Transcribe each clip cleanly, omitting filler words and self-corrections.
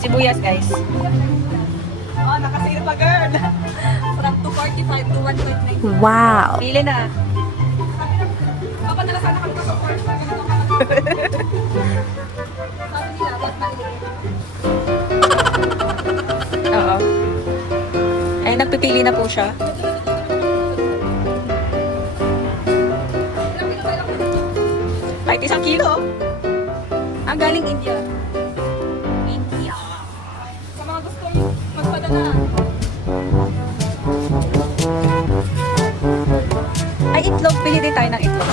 Sibuyas, guys. Oh, nakasale pa, girl. From 245 to 1.9. Wow. Pili na. Papadala sana kami sa course. Ganito ka. Sabi nila, what maliit. Oo. Ay, nagpipili na po siya. Kahit 1 kilo. Ang galing India. India. Sa mga gustong magpadala. Ay, itlog. Pili din tayo ng itlog.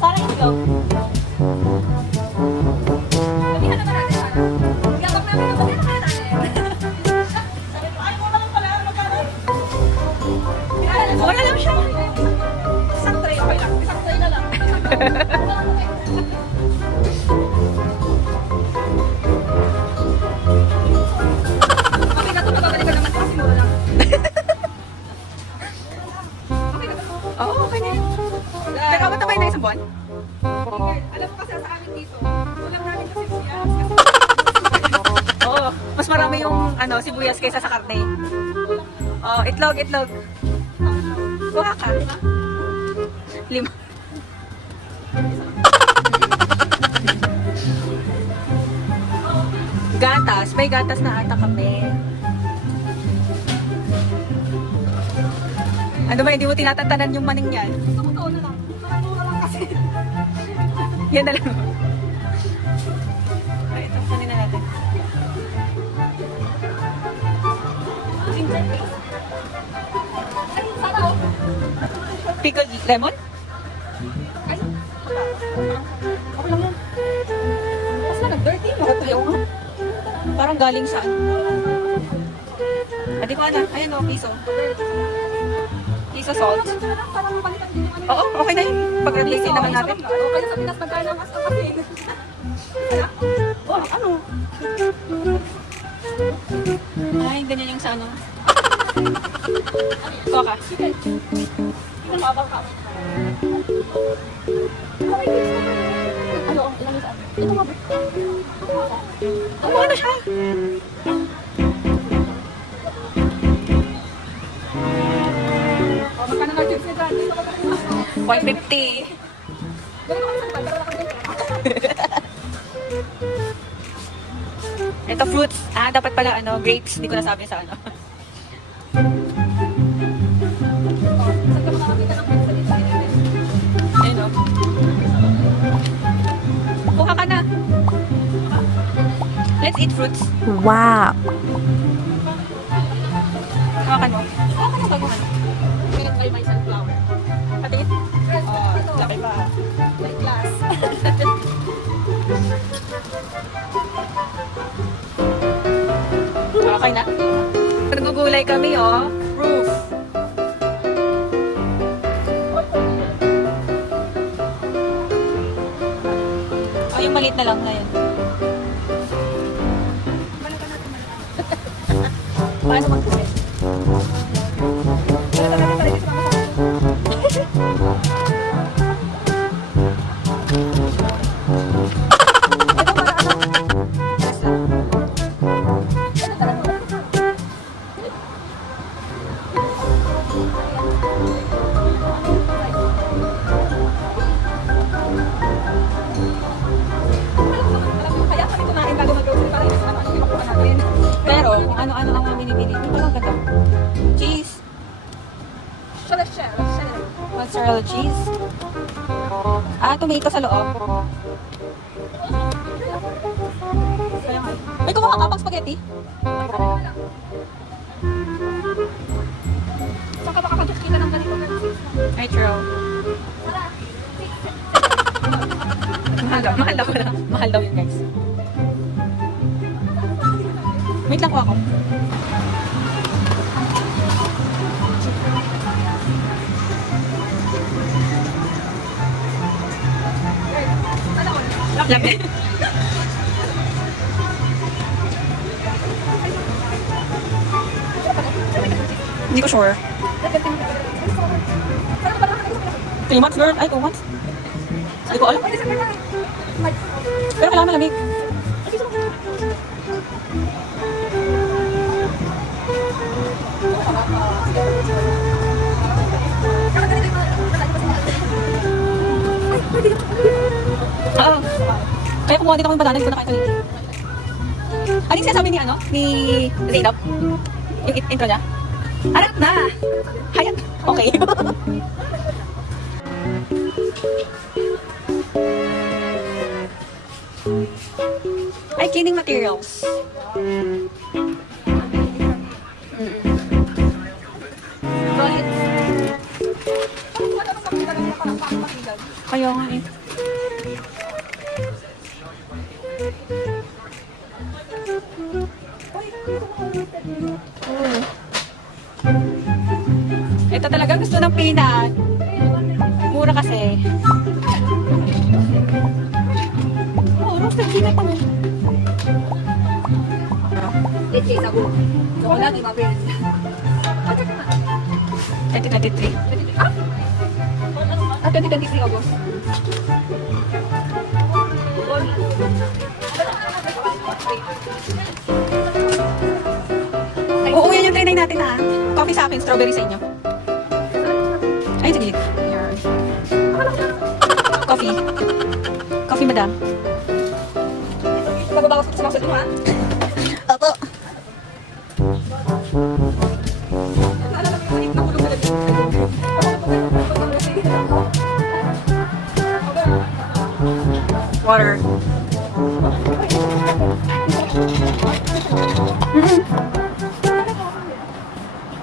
Sarang itlog. Sabihan naman natin, Sarah. Gabak namin naman yan naman natin. Sabi ko, ay, muna lang pala. Magkano? Wala lang siya. Isang tray, okay lang. Isang tray na lang. Okay na to, magabalik ka naman kasi mura lang. Okay na to. Oo, okay na yun. Teka, ba't tayo na isang buwan? Alam mo kasi sa amin dito, ulam namin kasi siya. Oo. Mas marami yung sibuyas kaysa sa karne. Oo, itlog. Kuha ka. 5. Gatas. May gatas na ata kami. Ano ba, hindi mo tinatantanan yung maning yan? Totoo na lang. Parang mura lang kasi. Yan na lang. Ay, ito, sanin na natin. Ay, sana oh. Pickled lemon? Ay, okay lang yan. Tapos na, nag-dirty. Makatayo nga. Parang galing saan? Adi ko na. Ayan o, piso. Piso salt. Parang palitan din yung ano. Oo, okay na yun. Pag-replace naman natin. Okay sa Pinas, magkano ang asal kasi. Kaya? Oh, ano? Ay, ganyan yung sa ano. Kuha ka. Tingnan mo, abang ka. Ano, ilang isa? Ito nga ba? Ano siya? Oh, magkano na chips nito? Dito ko pa rin. 150. Ganito ko sa pagkara ko din. Ito fruits. Dapat pala grapes. Hindi ko nasabi sa ano. Saan ka makakakita ng pizza dito? Ayun o. Kuha ka na. Let's eat fruits. Wow. Kuha ka no. Saan ka na baguhan? Minute by my sunflower. Patingin. Oh, Laki pa. like glass. Okay na. Nagugulay kami Roof. Yung maliit na lang na yun. Paano mag-ulit? Balikan natin pala dito sa mga kaya kami kumain bago mag-grocery para hindi naman yung makuha natin. Pero, kung ano-ano ang mga binibili. Ito lang ganda. Cheese. Shell. Mozzarella cheese. Tomato sa loob. Kaya nga. May kumuha ka pang spaghetti? Saan ka makakadyak kita ng ganito? Ay, true. Mahal daw lang. Mahal daw yun, guys. Wait lang ko ako. Laki. Hindi ko sure. 3 months, girl. Ay, 2 months. Hindi ko alam. Pero kailangan malamig. Oo. Kaya kumuha din ako ng banana, hindi ko na kain kanina. Ano yung sinasabi ni ni Zainab? Yung intro niya? Harap na! Hayat! Okay. Ay, cleaning materials. Kaya nga eh. Ito talaga gusto ng peanut. Mura kasi. Oh, roasted peanut pa mo. Let's say, sabu. Chocolate, iba bread. 2023. Ah, 2023 August. Oo, yan yung trinay natin ha. Coffee sa akin, strawberry sa inyo. Ay, sige. Yan. Coffee. Coffee, madam. Magbabawas ko sa mga sulit mo, ha? Opo. Water.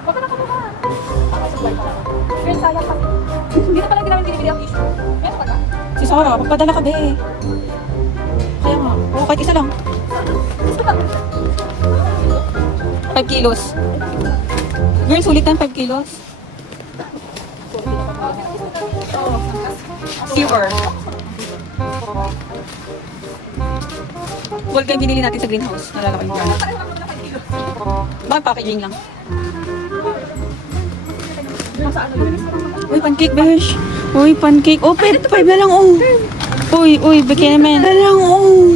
Baka nakabuka. Friend, sayang pa. Hindi na pala din namin binibili ang tissue. Meron pa ka? Si Sarah, magpadala ka be. Kaya nga. Oo, kahit isa lang. 5 kilos. Girl, sulit ng 5 kilos. Silver. Gold kayo binili natin sa greenhouse. Nalala ko yung brand. Bakit packaging lang? Uy, pancake, besh. Uy, pancake. Oh, 5 na lang, oh. Uy, bikini man. Na lang, oh.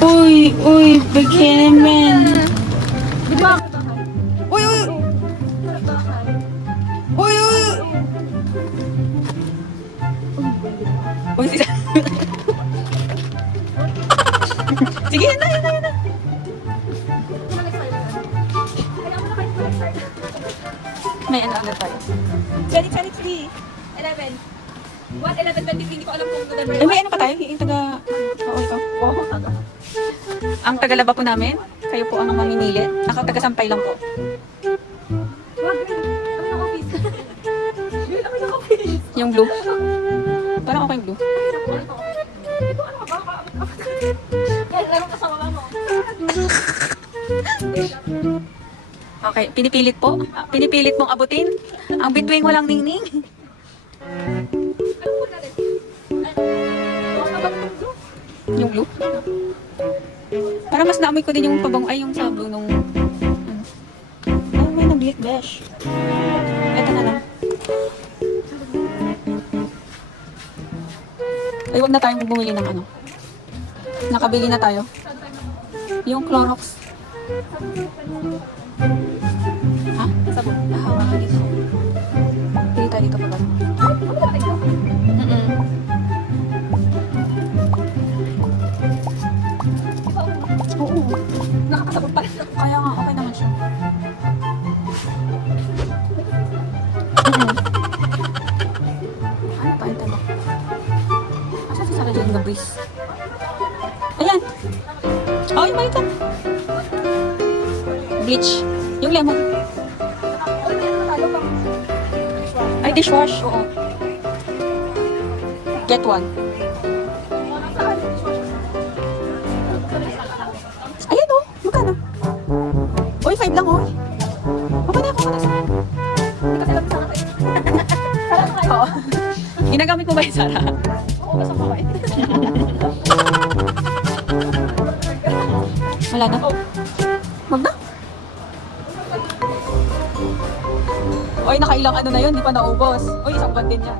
Uy, bikini man. Uy. Uy, sige, yan na. May ano agad tayo. 2023. 11. 1/11/23. Hindi ko alam kung November. Eh, may ano pa tayo? Yung taga... Oo, ito. Ang tagalaba po namin, kayo po ang mamimili. Ako taga-sampay lang po. Wag, kami ng office. Yun, kami ng office. Yung blue. Parang ako yung blue. Ito, ano ba? Yan, larong kasama mo. Okay, pinipilit po. Pinipilit mong abutin. Ang bituing walang ningning. Ano po natin? Yung blue. Para mas naamoy ko din yung pabango. Ay, yung sa blue nung... Ay, may nag-lit besh. Ito na lang. Ay, wag na tayong bumili ng ano. Nakabili na tayo. Yung Clorox. Ha? Sabon. Hawa ka dito. Pili tayo dito pa ba? Oo. Nakakasabot pa rin. Kaya nga, okay naman siya. Ano pa yung talo? Asa si Sarah Jane Gabris? Ayan! Oh, yung malitan. Bleach. Yung lemon. Ay, dishwash. Oo. Get one. Ayan oh. Magkano? Uy, 5 lang oh. Okay na ako. Hindi kasi alam sa akin. Oo. Ginagamit mo ba yung Sarah? Oo, basta ko eh. Wala na? Wag na? Uy, nakailang ano na yun, di pa naubos. Uy, isang buwan din yan.